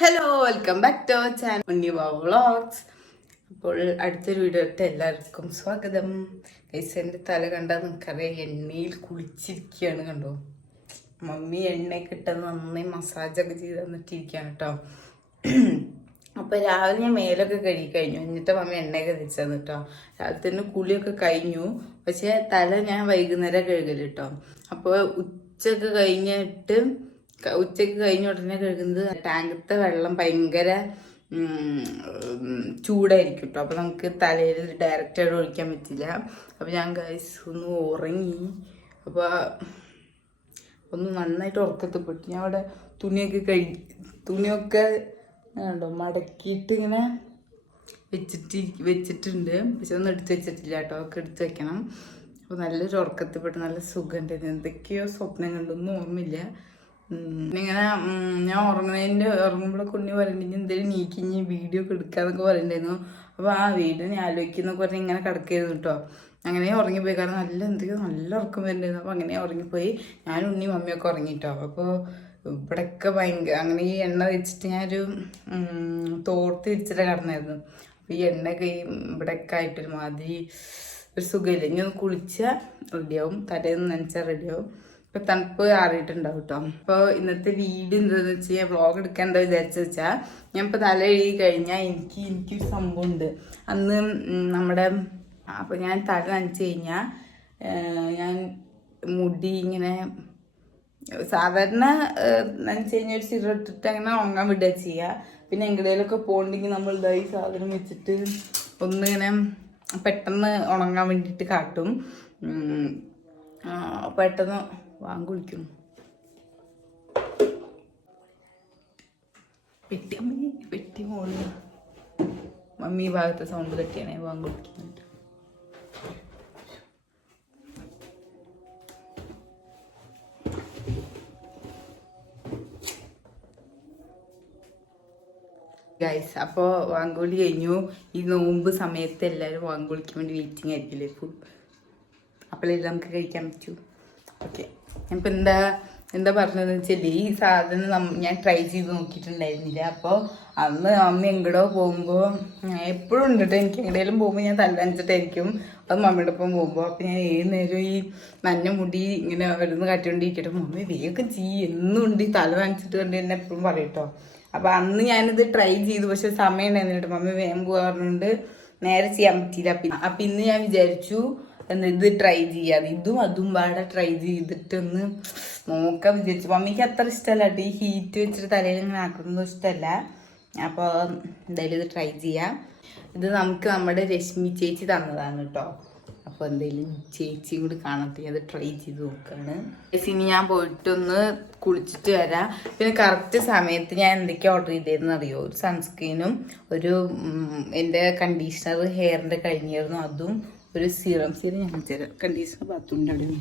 Hello welcome back to our channel Unni vlogs അപ്പോൾ അടുത്തൊരു video ഇട്ട് എല്ലാവർക്കും സ്വാഗതം. ഗൈസ് എന്റെ തല കണ്ടാൽ നിങ്ങൾക്കറിയാം എണ്ണയിൽ കുളിച്ചിരിക്കുകയാണ് കണ്ടോ? മമ്മി എണ്ണയൊക്കെ ഇട്ടത് നന്നായി മസാജൊക്കെ ചെയ്ത് തന്നിട്ടിരിക്കുകയാണ് കേട്ടോ. അപ്പോൾ രാവിലെ ഞാൻ മേലൊക്കെ കഴുകി കഴിഞ്ഞു. എന്നിട്ട് മമ്മി എണ്ണയൊക്കെ തേച്ച് തന്നു കേട്ടോ. രാവിലെ തന്നെ കുളിയൊക്കെ കഴിഞ്ഞു. പക്ഷേ തല ഞാൻ വൈകുന്നേരം കഴുകൽ കേട്ടോ. അപ്പോൾ ഉച്ചയൊക്കെ കഴിഞ്ഞിട്ട് ഉച്ചയ്ക്ക് കഴിഞ്ഞ ഉടനെ കഴുകുന്നത് ടാങ്കത്തെ വെള്ളം ഭയങ്കര ചൂടായിരിക്കും കേട്ടോ അപ്പോൾ നമുക്ക് തലയിൽ ഡയറക്റ്റായിട്ട് ഒഴിക്കാൻ പറ്റില്ല. അപ്പോൾ ഞാൻ ഗൈസ് ഒന്ന് ഉറങ്ങി. അപ്പോൾ ഒന്ന് നന്നായിട്ട് ഉറക്കത്തിൽ പെട്ടു. ഞാൻ അവിടെ തുണിയൊക്കെ കഴി തുണിയൊക്കെ ഉണ്ടോ മടക്കിയിട്ട് ഇങ്ങനെ വെച്ചിട്ട് വെച്ചിട്ടുണ്ട്. പക്ഷെ ഒന്നും എടുത്ത് വെച്ചിട്ടില്ല കേട്ടോ ഒക്കെ എടുത്ത് വെക്കണം. അപ്പോൾ നല്ലൊരു ഉറക്കത്തിൽ ഉറക്കത്തിൽപ്പെട്ട് നല്ല സുഖമുണ്ടായിരുന്നു എന്തൊക്കെയോ സ്വപ്നം കണ്ടൊന്നും ഓർമ്മയില്ല. ഇങ്ങനെ ഞാൻ ഉറങ്ങുന്നതിന്റെ ഉറങ്ങുമ്പോഴൊക്കെ ഉണ്ണി പറയുന്നുണ്ടെങ്കിൽ എന്തെങ്കിലും നീക്കിഞ്ഞ് വീഡിയോ ഒക്കെ എടുക്കാന്നൊക്കെ പറയുന്നുണ്ടായിരുന്നു അപ്പോൾ ആ വീഡിയോ ഞാൻ ആലോചിക്കുന്നൊക്കെ പറഞ്ഞ് ഇങ്ങനെ കിടക്കായിരുന്നു കേട്ടോ അങ്ങനെ ഉറങ്ങിപ്പോയി. കാരണം നല്ല എന്തൊക്കെയോ നല്ല ഉറക്കം വരുന്നുണ്ടായിരുന്നു അപ്പോൾ അങ്ങനെ ഉറങ്ങിപ്പോയി. ഞാൻ ഉണ്ണി മമ്മിയൊക്കെ ഉറങ്ങിട്ടോ അപ്പോൾ ഇവിടെയൊക്കെ ഭയങ്കര അങ്ങനെ ഈ എണ്ണ വെച്ചിട്ട് ഞാനൊരു തോർത്ത് വെച്ചിട്ട് കിടന്നായിരുന്നു. അപ്പോൾ ഈ എണ്ണയൊക്കെ ഈ ഇവിടെയൊക്കെ ആയിട്ടൊരു മാതിരി ഒരു സുഖമില്ല. ഇനി ഒന്ന് കുളിച്ചാൽ റെഡിയാവും തലേന്ന് നനച്ചാൽ റെഡിയാവും ഇപ്പൊ തണുപ്പ് ആറിയിട്ടുണ്ടാവും കേട്ടോ അപ്പോൾ ഇന്നത്തെ വീഡിയോ എന്താണെന്ന് വെച്ച് കഴിഞ്ഞാൽ വ്ളോഗ് എടുക്കാൻ വിചാരിച്ചു വെച്ചാൽ ഞാൻ ഇപ്പോൾ തല എഴുതി കഴിഞ്ഞാൽ എനിക്ക് എനിക്കൊരു സംഭവം ഉണ്ട് അന്ന് നമ്മുടെ അപ്പോൾ ഞാൻ തല നനച്ച് കഴിഞ്ഞാൽ ഞാൻ മുടി ഇങ്ങനെ സാധാരണ നനച്ച് കഴിഞ്ഞാൽ ഒരു സിറ ഇട്ടിട്ട് അങ്ങനെ ഉണങ്ങാൻ വിടുക ചെയ്യുക പിന്നെ എങ്ങടേലൊക്കെ പോകണ്ടെങ്കിൽ നമ്മൾ ഇതായി സാധനം വെച്ചിട്ട് ഒന്നിങ്ങനെ പെട്ടെന്ന് ഉണങ്ങാൻ വേണ്ടിയിട്ട് കാട്ടും. പെട്ടെന്ന് വാങ്ങിക്കുളിക്കും പെട്ടി അമ്മേ പെട്ടി മോൾ. മമ്മി ഭാഗത്തെ സൗണ്ട് തട്ടിയാണ് വാങ്ങിക്കുന്നുണ്ട് ഗൈസ് അപ്പോൾ വാങ്കുളി കഴിഞ്ഞു. ഈ നോമ്പ് സമയത്ത് എല്ലാവരും വാങ്കുളിക്ക് വേണ്ടി വെയിറ്റിംഗ് ആയിരിക്കില്ലേ? ഫുഡ് അപ്പോഴെല്ലാം നമുക്ക് കഴിക്കാൻ പറ്റൂ. ഓക്കെ ഇപ്പം എന്താ എന്താ പറഞ്ഞതെന്ന് വെച്ചാൽ ഈ സാധനം ഞാൻ ട്രൈ ചെയ്ത് നോക്കിയിട്ടുണ്ടായിരുന്നില്ല. അപ്പോൾ അന്ന് അമ്മ എങ്ങടോ പോകുമ്പോൾ എപ്പോഴും ഉണ്ട് കേട്ടോ എനിക്ക്. എങ്ങടേലും പോകുമ്പോൾ ഞാൻ തല്ലഞ്ചിട്ടായിരിക്കും അത് മമ്മിയുടെ ഒപ്പം പോകുമ്പോൾ അപ്പം ഞാൻ ഏത് നേരം ഈ നന്ന മുടി ഇങ്ങനെ വരുന്ന കാട്ടിക്കൊണ്ടിരിക്കട്ടെ. മമ്മി വേഗം ചെയ്യ്. എന്നും ഉണ്ട്. ഈ തല നനച്ചിട്ട് കൊണ്ട് എന്നെ എപ്പോഴും പറയും കേട്ടോ അപ്പോൾ അന്ന് ഞാനിത് ട്രൈ ചെയ്തു. പക്ഷെ സമയം ഉണ്ടായിരുന്നില്ല മമ്മി വേഗം പോകാറുണ്ട് നേരെ ചെയ്യാൻ പറ്റിയില്ല. അപ്പം ഇന്ന് ഞാൻ വിചാരിച്ചു എന്ന് ഇത് ട്രൈ ചെയ്യാതെ ഇതും അതും പാടെ ട്രൈ ചെയ്തിട്ടൊന്ന് നോക്കാൻ വിചാരിച്ചു. അമ്മയ്ക്ക് അത്ര ഇഷ്ടമല്ല കേട്ടോ ഈ ഹീറ്റ് വെച്ചിട്ട് തലയിൽ ഇങ്ങനെ ആക്കുന്നത് ഇഷ്ടമല്ല അപ്പോൾ എന്തായാലും ഇത് ട്രൈ ചെയ്യാം. ഇത് നമുക്ക് നമ്മുടെ രശ്മി ചേച്ചി തന്നതാണ് കേട്ടോ അപ്പോൾ എന്തായാലും ചേച്ചിയും കൂടി കാണട്ടെ. അത് ട്രൈ ചെയ്ത് നോക്കുകയാണ് ഇനി ഞാൻ പോയിട്ടൊന്ന് കുളിച്ചിട്ട് വരാം. പിന്നെ കറക്റ്റ് സമയത്ത് ഞാൻ എന്തൊക്കെ ഓർഡർ ചെയ്തതെന്ന് അറിയോ? ഒരു സൺസ്ക്രീനും ഒരു എന്റെ കണ്ടീഷണർ ഹെയറിന്റെ കഴിഞ്ഞിരുന്നു. അതും ഒരു സീറം സീറം ഞാൻ തരാം കണ്ടീഷണർ ബാത്റൂമിന്റെ അവിടെ.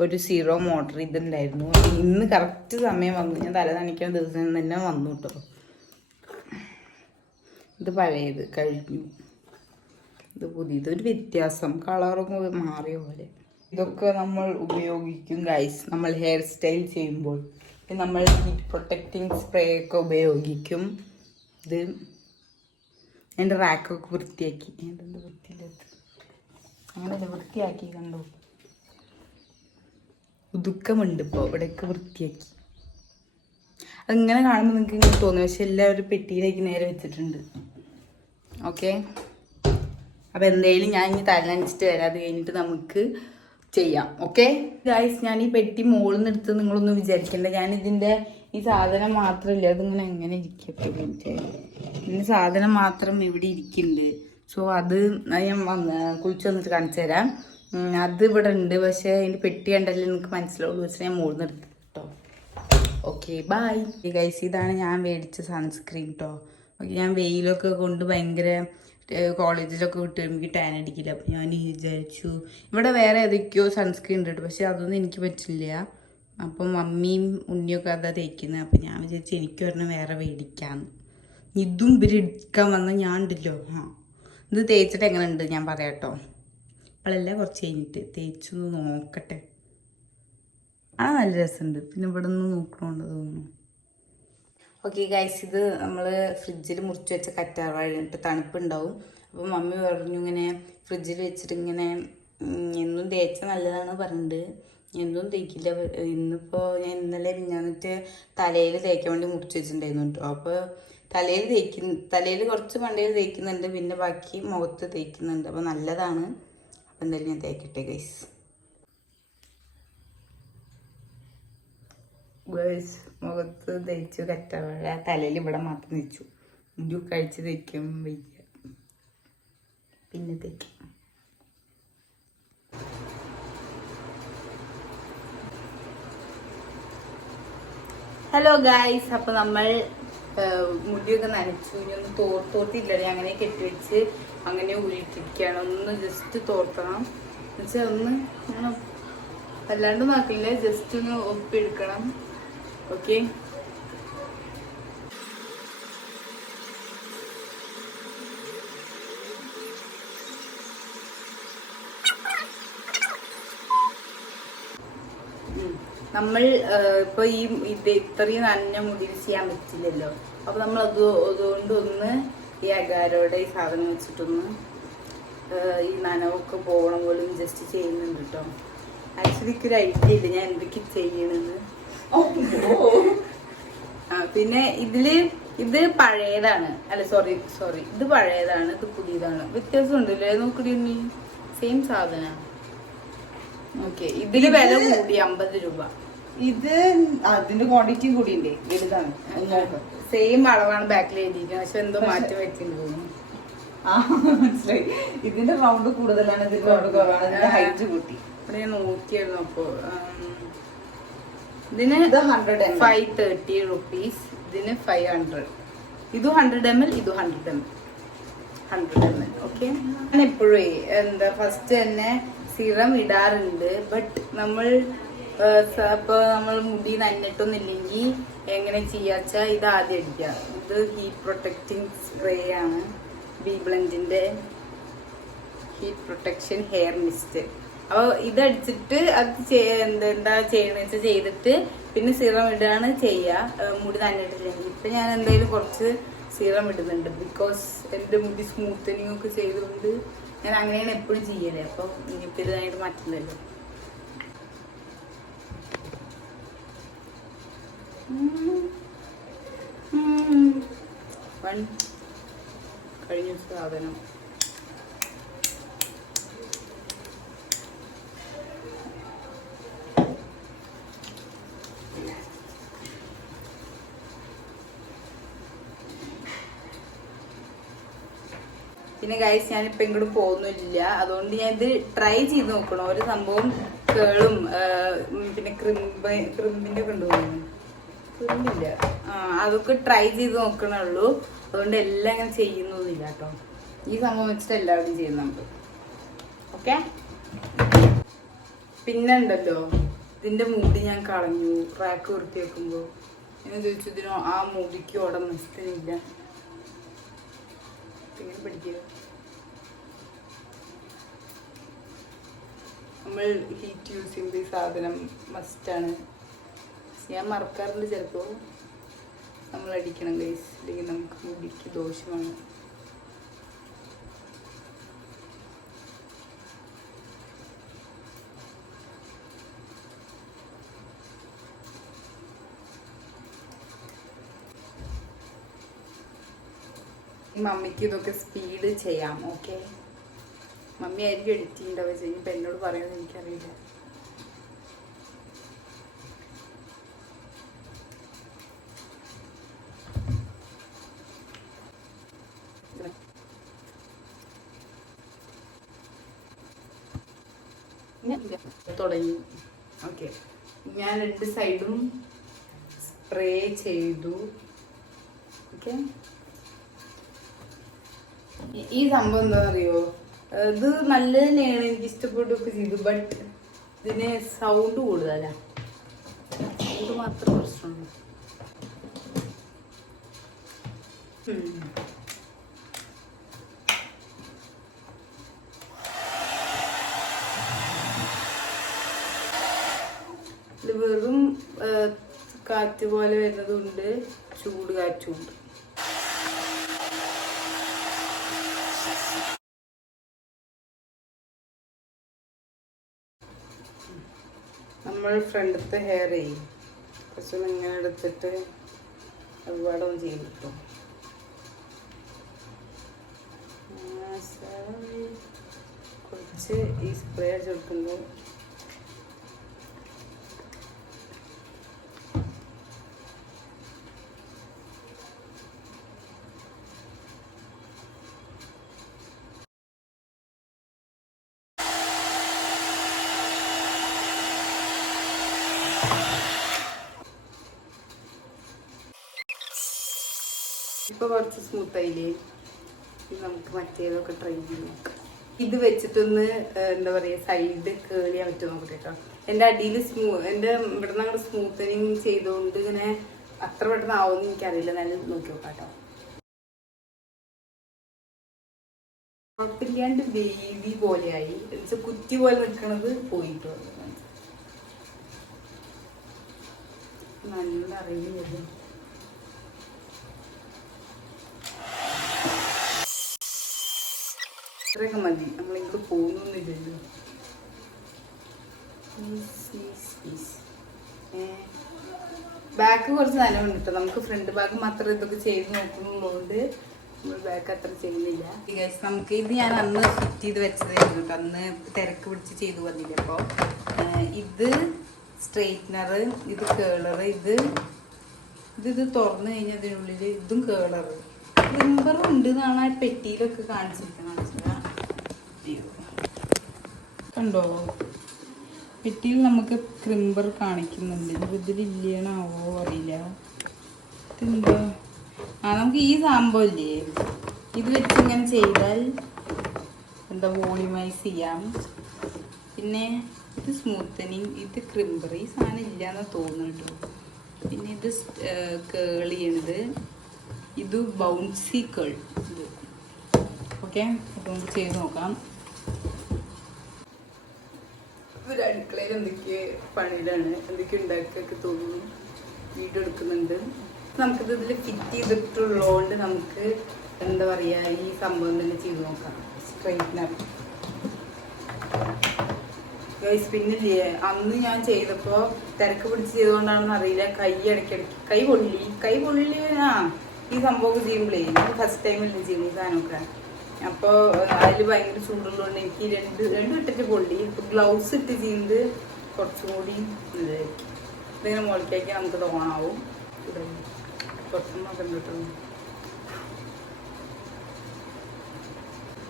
ഒരു സീറോ ഓർഡർ ഇതുണ്ടായിരുന്നു. ഇന്ന് കറക്റ്റ് സമയം വന്നു. ഞാൻ തല നനയ്ക്കുന്ന ദിവസം തന്നെ വന്നു കേട്ടോ ഇത് പഴയത് കഴിഞ്ഞു. ഇത് പുതിയത്. ഒരു വ്യത്യാസം. കളറൊക്കെ മാറിയ പോലെ. ഇതൊക്കെ നമ്മൾ ഉപയോഗിക്കും ഗൈസ് നമ്മൾ ഹെയർ സ്റ്റൈൽ ചെയ്യുമ്പോൾ. നമ്മൾ ഹീറ്റ് പ്രൊട്ടക്റ്റിംഗ് സ്പ്രേ ഒക്കെ ഉപയോഗിക്കും. ഇത് എന്റെ റാക്കൊക്കെ വൃത്തിയാക്കി. എന്തെന്ത് വൃത്തിയില്ലാത്ത വൃത്തിയാക്കി കണ്ടു? ഉതുക്കമുണ്ട് ഇപ്പോൾ ഇവിടെയൊക്കെ വൃത്തിയാക്കി. അങ്ങനെ കാണുമ്പോൾ നിങ്ങൾക്ക് ഇങ്ങനെ തോന്നും. പക്ഷെ എല്ലാവരും പെട്ടിയിലേക്ക് നേരെ വെച്ചിട്ടുണ്ട്. ഓക്കെ? അപ്പോൾ എന്തായാലും ഞാൻ ഇനി തലനടിച്ചിട്ട് വരാം. അത് കഴിഞ്ഞിട്ട് നമുക്ക് ചെയ്യാം. ഓക്കെ? ഗായ്സ് ഞാൻ ഈ പെട്ടി മുകളിൽ നിന്ന് എടുത്ത് നിങ്ങളൊന്നും വിചാരിക്കണ്ട. ഞാൻ ഇതിന്റെ ഈ സാധനം മാത്രമല്ല അതിങ്ങനെ എങ്ങനെ ഇരിക്കട്ടെ ഇനി സാധനം മാത്രം ഇവിടെ ഇരിക്കുന്നുണ്ട് സോ അത് ഞാൻ വന്ന് കുളിച്ച് വന്നിട്ട് കാണിച്ചു തരാം. അത് ഇവിടെ ഉണ്ട്. പക്ഷേ അതിന്റെ പെട്ടി കണ്ടല്ലേ നിങ്ങൾക്ക് മനസ്സിലാവുള്ളൂ. വെച്ചാൽ ഞാൻ മുകളിൽ എടുത്തു കേട്ടോ ഓക്കെ ബൈ ഗൈസ് ഇതാണ് ഞാൻ മേടിച്ച സൺസ്ക്രീൻ കേട്ടോ ഓക്കെ ഞാൻ വെയിലൊക്കെ കൊണ്ട് ഭയങ്കര കോളേജിലൊക്കെ വിട്ട് വരുമ്പോൾ ടാൻ അടിക്കില്ല. അപ്പം ഞാൻ വിചാരിച്ചു ഇവിടെ വേറെ ഏതൊക്കെയോ സൺസ്ക്രീൻ ഉണ്ട് പക്ഷെ അതൊന്നും എനിക്ക് പറ്റില്ല. അപ്പം മമ്മിയും ഉണ്ണിയൊക്കെ അതാ തേക്കുന്നത് അപ്പം ഞാൻ വിചാരിച്ചു എനിക്ക് ഒരെണ്ണം വേറെ മേടിക്കാമെന്ന് ഇതും ഇവർ എടുക്കാൻ വന്നാൽ ഞാൻ ഉണ്ടല്ലോ ആ. ഇത് തേച്ചിട്ട് എങ്ങനെ ഉണ്ട് ഞാൻ പറയാം കേട്ടോ. കുറച്ച് കഴിഞ്ഞിട്ട്. തേച്ചൊന്ന് നോക്കട്ടെ. ആ നല്ല രസമുണ്ട്. പിന്നെ ഇവിടെ നിന്ന് നോക്കണോണ്ട് തോന്നുന്നു. ഓക്കെ ഗൈസ് ഇത് നമ്മൾ ഫ്രിഡ്ജിൽ മുറിച്ച് വെച്ച കറ്റാർവാഴ തണുപ്പുണ്ടാവും. അപ്പോൾ മമ്മി പറഞ്ഞു ഇങ്ങനെ ഫ്രിഡ്ജിൽ വെച്ചിട്ട് ഇങ്ങനെ എന്നും തേച്ച നല്ലതാണ് പറഞ്ഞിട്ട് എന്നും തേക്കില്ല. ഇന്നിപ്പോൾ ഞാൻ ഇന്നലെ മിഞ്ഞാന്നിട്ട് തലയിൽ തേക്കാൻ വേണ്ടി മുറിച്ച് വെച്ചിട്ടുണ്ടായിരുന്നു കേട്ടോ അപ്പോൾ തലയിൽ തേക്കുന്ന തലയിൽ കുറച്ച് മണ്ടയിൽ തേക്കുന്നുണ്ട്. പിന്നെ ബാക്കി മുഖത്ത് തേക്കുന്നുണ്ട്. അപ്പോൾ നല്ലതാണ്. അപ്പോൾ എന്തായാലും ഞാൻ തേക്കട്ടെ ഗൈസ് ഗേൾസ് മുഖത്ത് തേച്ചു കറ്റവാഴ തലയിൽ ഇവിടെ മാത്രം തേച്ചു. മുടി കഴിച്ച് തേക്കും വയ്യ. പിന്നെ തേക്കും. ഹലോ ഗായ്സ് അപ്പൊ നമ്മൾ മുടിയൊക്കെ നനച്ചു ഇനി ഒന്ന് തോർത്തോർത്തില്ല അങ്ങനെ കെട്ടിവെച്ച് അങ്ങനെ ഉരുട്ടിരിക്കുകയാണ് ഒന്ന് ജസ്റ്റ് തോർത്തണം. എന്നുവെച്ചാൽ ഒന്ന് അല്ലാണ്ട് നോക്കില്ല ജസ്റ്റ് ഒന്ന് ഒപ്പിയെടുക്കണം. ഓക്കെ നമ്മൾ ഇപ്പൊ ഈ ഇത് ഇത്രയും നനഞ്ഞ മുടി ചെയ്യാൻ പറ്റില്ലല്ലോ. അപ്പൊ നമ്മൾ അത് അതുകൊണ്ട് ഒന്ന് ഈ അകാരോടെ ഈ സാധനം വെച്ചിട്ടൊന്ന് ഈ നനവൊക്കെ പോകണ പോലും ജസ്റ്റ് ചെയ്യുന്നുണ്ട് കേട്ടോ. ആക്ച്വലി ഒരു ഐഡിയ ഇല്ല ഞാൻ എന്തൊക്കെ ചെയ്യണെന്ന് ആ പിന്നെ ഇതിൽ ഇത് പഴയതാണ്. അല്ല സോറി സോറി ഇത് പഴയതാണ് ഇത് പുതിയതാണ്. വ്യത്യാസം ഉണ്ടല്ലേ നോക്കടി നീ സെയിം സാധന. ഓക്കെ ഇതിൽ വില കൂടി അമ്പത് രൂപ. ഇത് അതിന്റെ ക്വാണ്ടിറ്റിയും കൂടി ഉണ്ട് വലുതാണ്. സെയിം അളവാണ് ബാക്കിൽ എഴുതിയിരിക്കുന്നത്. പക്ഷെ എന്തോ മാറ്റം വെച്ചിട്ട് തോന്നുന്നു. ആ മനസ്സിലായി. ഇതിന്റെ റൗണ്ട് കൂടുതലാണ് ഇതിന്റെ റൗണ്ട് കുറവാണ്. ഇതിന്റെ ഹൈറ്റ് കൂട്ടി. ഇവിടെ ഞാൻ നോക്കിയായിരുന്നു അപ്പോ ഇതിന് hundred 100 ml. Five thirty rupees ഇതിന് ഫൈവ് ഹൺഡ്രഡ് ഇതും ഹൺഡ്രഡ് എം എൽ ഇതും hundred M L hundred M L okay ഞാൻ എപ്പോഴേ എന്താ ഫസ്റ്റ് തന്നെ സിറം ഇടാറുണ്ട്. ബട്ട് നമ്മൾ ഇപ്പൊ നമ്മൾ മുടി നന്നിട്ടൊന്നുമില്ലെങ്കിൽ എങ്ങനെ ചെയ്യാച്ച ഇത് ആദ്യം അടിക്കുക ഇത് ഹീറ്റ് പ്രൊട്ടക്റ്റിംഗ് സ്പ്രേ ആണ്. ബി ബ്ലൻഡിന്റെ ഹീറ്റ് പ്രൊട്ടക്ഷൻ ഹെയർ മിസ്റ്റ് അപ്പോൾ ഇതടിച്ചിട്ട് അത് എന്ത് ചെയ്യണമെന്ന് വെച്ചാൽ ചെയ്തിട്ട് പിന്നെ സീറം ഇടുകയാണ് ചെയ്യുക മുടി നന്നിട്ടില്ലെങ്കിൽ ഇപ്പം ഞാൻ എന്തായാലും കുറച്ച് സീറം ഇടുന്നുണ്ട്. ബിക്കോസ് എന്റെ മുടി സ്മൂത്തനിങ് ഒക്കെ ചെയ്തുകൊണ്ട് ഞാൻ അങ്ങനെയാണ് എപ്പോഴും ചെയ്യൽ. അപ്പോൾ ഇനിയിപ്പോൾ ഇതായിട്ട് മാറ്റുന്നല്ലോ കഴിഞ്ഞ സാധനം. പിന്നെ ഗൈസ് ഞാനിപ്പോ ഇങ്ങോട്ട് പോകുന്നില്ല. അതുകൊണ്ട് ഞാൻ ഇത് ട്രൈ ചെയ്ത് നോക്കണം. ഒരു സംഭവം കേളും. പിന്നെ ക്രിമ്പ് ക്രിമ്പിന്റെ ഒക്കെ ആ അതൊക്കെ ട്രൈ ചെയ്ത് നോക്കണുള്ളൂ അതുകൊണ്ട് എല്ലാം അങ്ങനെ ചെയ്യുന്നൊന്നുമില്ല കേട്ടോ. ഈ സംഭവം വെച്ചിട്ട് എല്ലാവരും ചെയ്യുന്നുണ്ട്. ഓക്കെ പിന്നെ ഉണ്ടല്ലോ. ഇതിന്റെ മൂടി ഞാൻ കളഞ്ഞു. റാക്ക് വൃത്തി വെക്കുമ്പോ. എന്ന് ചോദിച്ചു ഇതിനോ ആ മൂടിക്ക് നഷ്ടമില്ല ഇങ്ങനെ പിടിക്കുക. നമ്മൾ ഹീറ്റ് യൂസ് ചെയ്യുമ്പോൾ ഈ സാധനം മസ്റ്റാണ് ഞാൻ മറക്കാറുണ്ട് ചിലപ്പോൾ നമ്മൾ അടിക്കണം ഗൈസ് അല്ലെങ്കിൽ നമുക്ക് മുടിക്ക് ദോഷമാണ്. മമ്മിക്ക് ഇതൊക്കെ സ്പീഡ് ചെയ്യാം ഓക്കെ മമ്മി ആയിരിക്കും എഡിറ്റ് ചെയ്യേണ്ടവ ചെയ്യും ഇപ്പം എന്നോട് പറയുന്നത് എനിക്കറിയില്ല. തുടങ്ങി. ഓക്കെ. ഞാൻ രണ്ട് സൈഡും സ്പ്രേ ചെയ്തു. ഓക്കെ. ഈ- സംഭവം എന്താ അറിയോ ഇത് നല്ല തന്നെയാണ് എനിക്ക് ഇഷ്ടപ്പെട്ടൊക്കെ ചെയ്തു. ബട്ട് ഇതിന് സൗണ്ട് കൂടുതലാണ് ഇത് മാത്രം പ്രശ്നമുള്ളൂ. കാറ്റ് പോലെ വരുന്നതുണ്ട്. ചൂട് കാറ്റുണ്ട് നമ്മൾ ഫ്രണ്ടത്തെ ഹെയർ ചെയ്യും കുറച്ച് ഇങ്ങനെ എടുത്തിട്ട് ഒരുപാട് ഒന്ന് ചെയ്യും കിട്ടും കുറച്ച് ഈ സ്പ്രേ ചേർക്കുമ്പോൾ ഇപ്പൊ കുറച്ച് സ്മൂത്ത് ആയില്ലേ നമുക്ക് മറ്റേതൊക്കെ ട്രൈ ചെയ്ത് നോക്കാം. ഇത് വെച്ചിട്ടൊന്ന് എന്താ പറയാ സൈഡ് കേളിയാൻ പറ്റും നോക്കട്ടെ കേട്ടോ? എന്റെ അടിയിൽ സ്മൂ എന്റെ ഇവിടെ നിന്ന് അങ്ങോട്ട് സ്മൂത്തനിങ് ചെയ്തുകൊണ്ട് ഇങ്ങനെ അത്ര പെട്ടെന്ന് ആവുമെന്ന് എനിക്കറിയില്ല. നല്ല നോക്കി നോക്കാം കേട്ടോ. കുഴപ്പമില്ലാണ്ട് വേവി പോലെയായി. എന്നുവെച്ചാൽ കുറ്റി പോലെ നിൽക്കണത് പോയിട്ട്. നല്ല അറിയില്ലല്ലോ ഇത്രയൊക്കെ മതി. നമ്മളിങ്ങോട്ട് പോകുന്നില്ലല്ലോ ബാക്ക് കുറച്ച് നനവുണ്ട് കേട്ടോ നമുക്ക് ഫ്രണ്ട് ബാഗ് മാത്രം ഇതൊക്കെ ചെയ്ത് നോക്കുന്നുള്ളതുകൊണ്ട് നമ്മൾ ബാക്ക് അത്ര ചെയ്യുന്നില്ല. നമുക്ക് ഇത് ഞാൻ അന്ന് ഫിറ്റ് ചെയ്ത് വെച്ചതായിരുന്നു കേട്ടോ അന്ന് തിരക്ക് പിടിച്ച് ചെയ്തു വന്നില്ല അപ്പോൾ ഇത് സ്ട്രെയിറ്റ്നർ ഇത് കേളർ ഇത് ഇത് ഇത് തുറന്നു കഴിഞ്ഞാൽ ഇതിനുള്ളിൽ ഇതും കേളർ റിംബറും ഉണ്ട് എന്നാണ് ആ പെട്ടിയിലൊക്കെ കാണിച്ചിരിക്കുന്നത് കണ്ടോ? പെട്ടിയിൽ നമുക്ക് ക്രിമ്പർ കാണിക്കുന്നുണ്ട്. ഇതിലില്ലേണാവോ അറിയില്ല. ഇതെന്താ? ആ നമുക്ക് ഈ സംഭവം ഇല്ലേ? ഇത് വെച്ച് ഇങ്ങനെ ചെയ്താൽ എന്താ വോളിമൈസ് ചെയ്യാം. പിന്നെ ഇത് സ്മൂത്തനിങ് ഇത് ക്രിമ്പർ ഈ സാധനം ഇല്ലാന്ന് തോന്നുന്നു കേട്ടോ. പിന്നെ ഇത് കേൾ ചെയ്യണത്. ഇത് ബൗൺസി കേൾ ഇത്. ഓക്കെ? അപ്പോൾ നമുക്ക് ചെയ്ത് നോക്കാം. ഒരു അടുക്കളയിൽ എന്തൊക്കെ പണിയിലാണ്? എന്തൊക്കെ ഉണ്ടാക്കൊക്കെ തോന്നുന്നു? വീഡിയോ എടുക്കുന്നുണ്ട്. നമുക്കിത് ഇതിൽ ഫിറ്റ് ചെയ്തിട്ടുള്ളതുകൊണ്ട് നമുക്ക് എന്താ പറയുക ഈ സംഭവം തന്നെ ചെയ്ത് നോക്കാം. സ്ട്രൈറ്റ്നർ ഗൈസ് പിന്നില്ലേ? അന്ന് ഞാൻ ചെയ്തപ്പോൾ തിരക്ക് പിടിച്ച് ചെയ്തുകൊണ്ടാണെന്ന് അറിയില്ല. കൈ ഇടയ്ക്കിടയ്ക്ക് കൈ പൊള്ളി കൈ പൊള്ളി ആ ഈ സംഭവം ചെയ്യുമ്പോഴേ ഞാൻ ഫസ്റ്റ് ടൈമിൽ ചെയ്യുന്നു ഈ സാധനമൊക്കെ? അപ്പോൾ അതിൽ ഭയങ്കര ചൂടുള്ളതുകൊണ്ട് എനിക്ക് രണ്ട് രണ്ട് ഇട്ടിട്ട് പൊള്ളി. ഇപ്പൊ ഗ്ലൗസ് ഇട്ട് ചെയ്യുന്നത് കുറച്ചും കൂടി ഇതായിരിക്കും ഇതിങ്ങനെ മുകളിലേക്ക് നമുക്ക് ഓണാവും. കുറച്ചും നോക്കണ്ട കേട്ടോ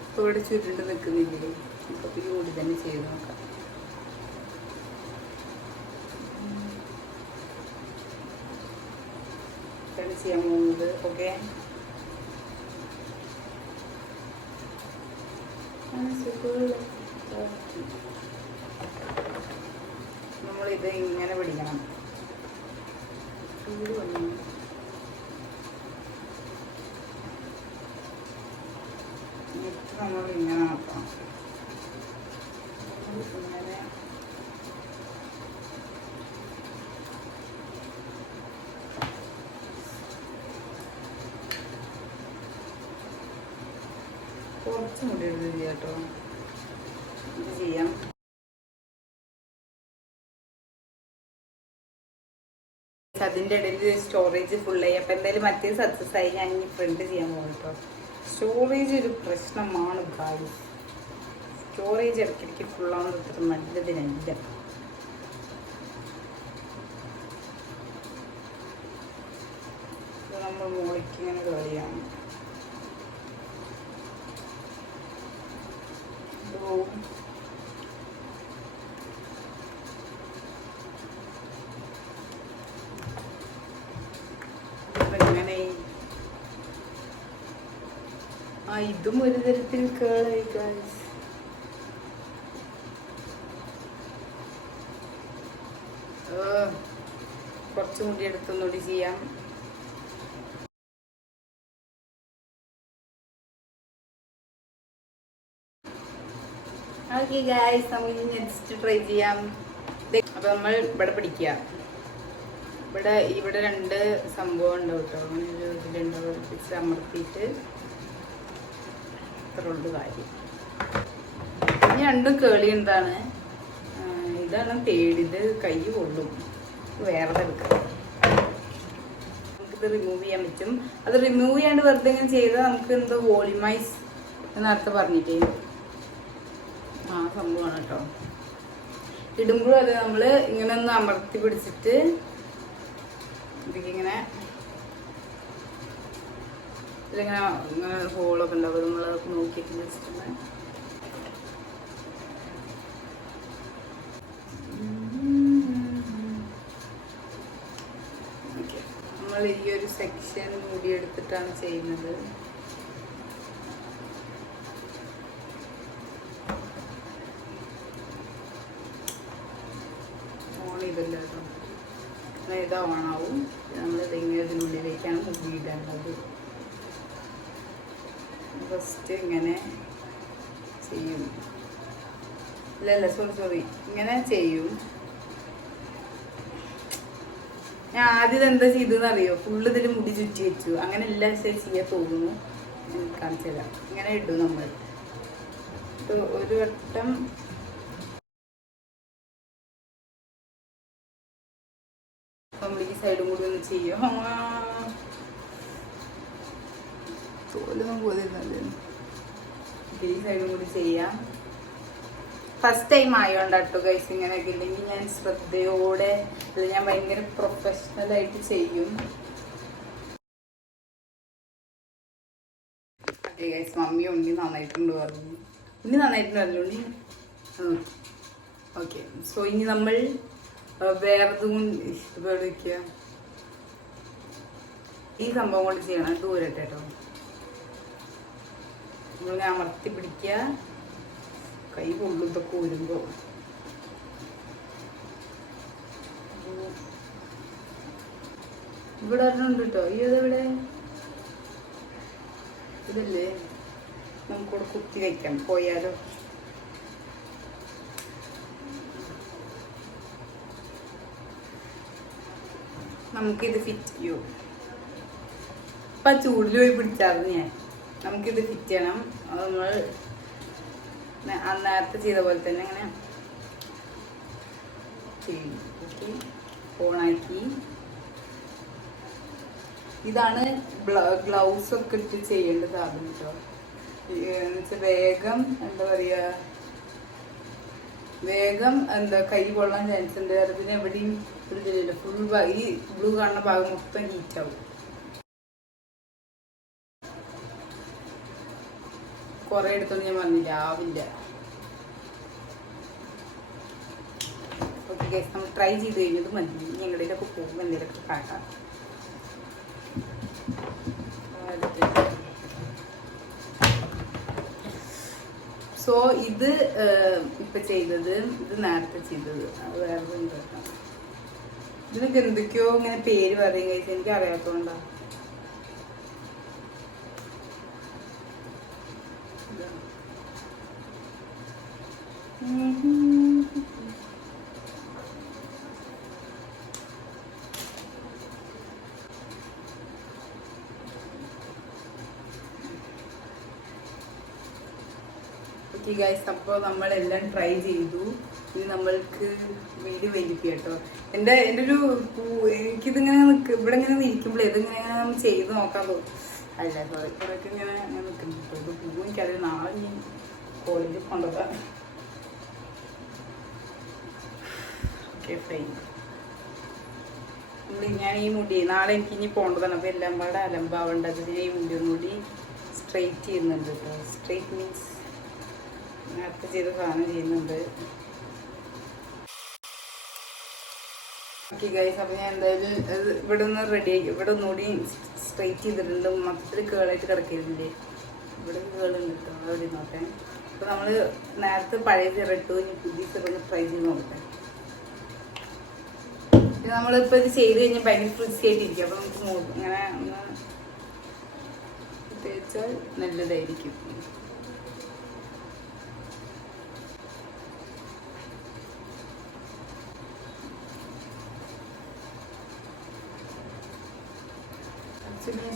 ഇപ്പൊ ഇവിടെ ചുരുണ്ട് നിൽക്കുന്നില്ലേ? ഇപ്പൊ കൂടി തന്നെ ചെയ്ത് നോക്കാം. ചെയ്യാൻ പോകുന്നത്. ഓക്കെ നമ്മളിത് ഇങ്ങനെ പിടിക്കണം ചൂട് വന്നു എന്നിട്ട് നമ്മൾ ഇങ്ങനെ ആക്കണം ഇങ്ങനെ കുറച്ച് മുടി എടുത്ത് ചെയ്യാം കേട്ടോ. ചെയ്യാം. അതിന്റെ ഇടയിൽ സ്റ്റോറേജ് ഫുള്ളായി അപ്പം എന്തായാലും മറ്റേ സക്സസ് ആയി. ഞാൻ ഇനി പ്രിന്റ് ചെയ്യാൻ പോകും കേട്ടോ. സ്റ്റോറേജ് ഒരു പ്രശ്നമാണ് ഭാവി സ്റ്റോറേജ് ഇടയ്ക്കിടയ്ക്ക് ഫുള്ളാവുന്നത് അത്ര നല്ലതിനല്ല. നമ്മൾ മോളിക്ക് ഇങ്ങനെ കളിയാണ് പോവും ഇതെങ്ങനെ ആ ഇതും ഒരു തരത്തിൽ കേളായി ഗായ്സ് കുറച്ചും കൂടി എടുത്തൊന്നുകൂടി ചെയ്യാം. ഓക്കെ ഗായ്സ് നമുക്ക് നെക്സ്റ്റ് ട്രൈ ചെയ്യാം. അപ്പൊ നമ്മൾ ഇവിടെ പിടിക്കുക. ഇവിടെ ഇവിടെ രണ്ട് സംഭവം ഉണ്ട് കേട്ടോ അങ്ങനെ ഒരു ഇതിലുണ്ടാവും പിടിച്ച് അമർത്തിയിട്ട് ഇത്ര ഉള്ളു കാര്യം. ഇനി രണ്ടും കേളി എന്താണ് ഇതാണ് തേടിത് കൈ കൊള്ളും. വേറെ എടുക്കാം നമുക്കിത് റിമൂവ് ചെയ്യാൻ പറ്റും. അത് റിമൂവ് ചെയ്യാണ്ട് വെറുതെ ഇങ്ങനെ ചെയ്താൽ നമുക്ക് എന്തോ വോളിമൈസ് നേരത്തെ പറഞ്ഞിട്ടേ. ആ സംഭവമാണ് കേട്ടോ. ഇടുമ്പോഴും അത് നമ്മൾ ഇങ്ങനെ ഒന്ന് അമർത്തി പിടിച്ചിട്ട് ഇതിങ്ങനെ ഇതിലിങ്ങനെ ഇങ്ങനെ ഹോളൊക്കെ ഉണ്ടാവും. നമ്മൾ നോക്കിയിട്ട് വെച്ചിട്ടുണ്ട്. നമ്മൾ ഈ ഒരു സെക്ഷൻ മൂടിയെടുത്തിട്ടാണ് ചെയ്യുന്നത്. ചെയ്തല്ലോ കേട്ടോ ഇത് ഓണാവും. നമ്മൾ ഇങ്ങനെ ഇതിനുള്ളിലേക്കാണ് ഫസ്റ്റ് ഇങ്ങനെ ചെയ്യും. ഇല്ല ഇല്ല സോറി സോറി ഇങ്ങനെ ചെയ്യും. ഞാൻ ആദ്യം എന്താ ചെയ്തതെന്ന് അറിയോ ഫുള്ള് ഇതിൽ മുടി ചുറ്റി വെച്ചു. അങ്ങനെ എല്ലാം ചെയ്യാൻ തോന്നുന്നു കാണിച്ചു ഇങ്ങനെ ഇടും നമ്മൾ ഒരു വട്ടം കംപ്ലീറ്റ് സൈഡും കൂടി ഒന്ന് ചെയ്യും? തോലൊന്നും പോതിരുന്നല്ലേ ഈ സൈഡും കൂടി ചെയ്യാം. ഫസ്റ്റ് ടൈം ആയോണ്ട് കേട്ടോ ഗൈസ് ഇങ്ങനെയൊക്കെ ഇല്ലെങ്കിൽ ഞാൻ ശ്രദ്ധയോടെ അത് ഞാൻ ഭയങ്കര പ്രൊഫഷണൽ ആയിട്ട് ചെയ്യും. അതെ ഗൈസ് മമ്മി ഉണ്ണി നന്നായിട്ടുണ്ട് പറഞ്ഞു. ഉണ്ണി നന്നായിട്ടുണ്ട് പറഞ്ഞു ഉണ്ണി. ഓക്കെ സോ ഇനി നമ്മൾ വേറതും വയ്ക്കുക ഈ സംഭവം കൊണ്ട് ചെയ്യണം. ദൂരട്ടെ കേട്ടോ നമ്മളിങ്ങനെ അമർത്തി പിടിക്ക കൈ ഇതൊക്കെ ഊരുമ്പോ. ഇവിടെ ഒരെണ്ണുണ്ട് കേട്ടോ ഈ ഇതെവിടെ ഇതല്ലേ? നമുക്കിവിടെ കുത്തി വയ്ക്കാം പോയാലോ? നമുക്കിത് ഫിറ്റ് ചെയ്യൂ. ഇപ്പം ചൂടിൽ പോയി പിടിച്ചായിരുന്നു ഞാൻ. നമുക്കിത് ഫിറ്റ് ചെയ്യണം. അത് നമ്മൾ നേരത്തെ ചെയ്ത പോലെ തന്നെ അങ്ങനെ ഓണാക്കി. ഇതാണ് ഗ്ലൗസ് ഒക്കെ ഇട്ട് ചെയ്യേണ്ട സാധനം കേട്ടോ എന്നുവെച്ചാൽ വേഗം എന്താ പറയാ വേഗം എന്താ കൈ കൊള്ളാൻ ചാൻസ് ഉണ്ട്. പിന്നെ എവിടെയും ഒരു ഇതിലില്ല ഫുൾ ഈ ബ്ലൂ കാണുന്ന ഭാഗം മൊത്തം ഹീറ്റ് ആവും. കുറെ എടുത്തൊന്നും ഞാൻ പറഞ്ഞില്ല? ആവില്ല. ഓക്കെ ഗൈസ് നമ്മൾ ട്രൈ ചെയ്ത് കഴിഞ്ഞത് മതി. ഞങ്ങളുടെ എങ്ങടേലൊക്കെ പോകുമ്പോൾ എന്തെങ്കിലുമൊക്കെ കാട്ടാം. സോ ഇത് ഇപ്പൊ ചെയ്തത് ഇത് നേരത്തെ ചെയ്തത്. വേറെ ഇതിനൊക്കെ എന്തൊക്കെയോ ഇങ്ങനെ പേര് പറയും കഴിച്ചാൽ എനിക്ക് അറിയാത്തോണ്ടാ ഇതാ. ഓക്കെ ഗൈസ് അപ്പോൾ നമ്മളെല്ലാം ട്രൈ ചെയ്തു. ഇത് നമ്മൾക്ക് വീട് വലിക്കുക കേട്ടോ. എന്റെ എന്റെ ഒരു പൂ- എനിക്കിതിങ്ങനെ നിൽക്ക് ഇവിടെ ഇങ്ങനെ നിൽക്കുമ്പോൾ ഇതിങ്ങനെ ചെയ്ത് നോക്കാൻ തോന്നും. അല്ല സോറി ഇവിടെയൊക്കെ ഇങ്ങനെ ഞാൻ നിൽക്കുന്നുണ്ട് ഇത് പൂ എനിക്കത് നാളെ ഞാൻ കോളേജിൽ കൊണ്ടുപോകാം ഓക്കെ ഫൈൻ ഞാൻ ഈ മുടി നാളെ എനിക്ക് ഇനി പോകേണ്ടതാണ് അപ്പോൾ എല്ലാം പാടെ അലമ്പാവേണ്ടത്. ഈ മുടി ഒന്നുകൂടി സ്ട്രെയിറ്റ് ചെയ്യുന്നുണ്ട് കേട്ടോ. സ്ട്രെയിറ്റ് മീൻസ് നേരത്തെ ചെയ്ത സാധനം ചെയ്യുന്നുണ്ട്. ഓക്കെ ഗൈസ് അപ്പോൾ ഞാൻ എന്തായാലും ഇവിടെ ഒന്ന് റെഡി ആക്കി ഇവിടെ ഒന്നുകൂടി സ്ട്രെയിറ്റ് ചെയ്തിട്ടുണ്ട്. മൊത്തത്തിൽ കേളായിട്ട് കിടക്കില്ലേ ഇവിടെ കേളുണ്ട് കേട്ടോ അവിടെ നോക്കാൻ അപ്പം നമ്മൾ നേരത്തെ പഴയ സിറട്ടു ഇനി പുതിയ സിറൊന്ന് ട്രൈ ചെയ്ത് നോക്കട്ടെ. നമ്മളിപ്പോൾ ഇത് ചെയ്ത് കഴിഞ്ഞാൽ ഭയങ്കര ഫ്രിസ്കി ആയിട്ടിരിക്കും. അപ്പോൾ നമുക്ക് ഇങ്ങനെ ഒന്ന് തേച്ചാൽ നല്ലതായിരിക്കും.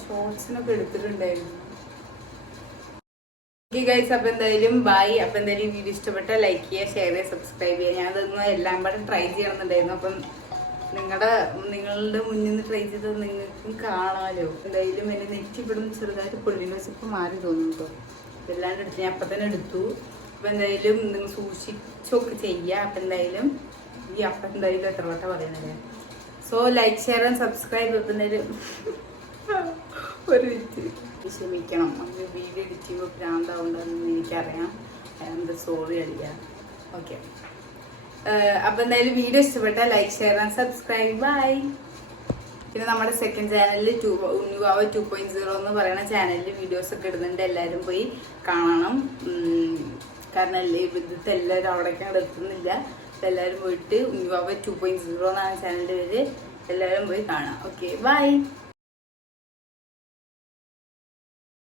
ഷോർട്സിനൊക്കെ എടുത്തിട്ടുണ്ടായിരുന്നു. ഗൈസ് അപ്പം എന്തായാലും ബൈ അപ്പം എന്തായാലും വീഡിയോ ഇഷ്ടപ്പെട്ട ലൈക്ക് ചെയ്യുക ഷെയർ ചെയ്യുക സബ്സ്ക്രൈബ് ചെയ്യുക. ഞാൻ അതൊന്ന് എല്ലാം കൂടെ ട്രൈ ചെയ്യണമെന്നുണ്ടായിരുന്നു. അപ്പം നിങ്ങളുടെ നിങ്ങളുടെ മുന്നിൽ നിന്ന് ട്രൈ ചെയ്ത് നിങ്ങൾക്കും കാണാമല്ലോ എന്തായാലും എന്നെ നെറ്റ് ഇവിടുന്ന് ചെറുതായിട്ട് പൊള്ളിന് വെച്ചപ്പോൾ മാറി തോന്നും കേട്ടോ ഇതെല്ലാം എടുത്ത് ഞാൻ അപ്പം തന്നെ എടുത്തു. അപ്പം എന്തായാലും നിങ്ങൾ സൂക്ഷിച്ചൊക്കെ ചെയ്യുക. അപ്പം എന്തായാലും ഈ അപ്പം എന്തായാലും എത്ര വട്ടം പറയുന്നത്. So like share and subscribe അപ്പം എന്തായാലും ഒരു മിനിറ്റ്. ക്ഷമിക്കണം. വീഡിയോ എഡിറ്റ് ചെയ്യുമ്പോൾ ഭ്രാന്താവുണ്ടെന്ന് എനിക്കറിയാം. എന്താ സോറി അല്ല ഓക്കെ. അപ്പം എന്തായാലും വീഡിയോ ഇഷ്ടപ്പെട്ടാൽ like share and subscribe. Bye. പിന്നെ നമ്മുടെ സെക്കൻഡ് ചാനലിൽ to Unnivava two point zero എന്ന് പറയുന്ന ചാനലിൽ വീഡിയോസ് ഒക്കെ ഇടുന്നുണ്ട്. എല്ലാവരും പോയി കാണണം. കാരണം ഇവിടുത്തെ എല്ലാവരും അവിടേക്ക് അവിടെ എത്തുന്നില്ല. എല്ലാവരും പോയിട്ട് ഉണ്ണിവാവ ടു പോയിന്റ് സീറോ എന്നാണ് ചാനലിന്റെ പേര് എല്ലാവരും പോയി കാണാം. Okay bye.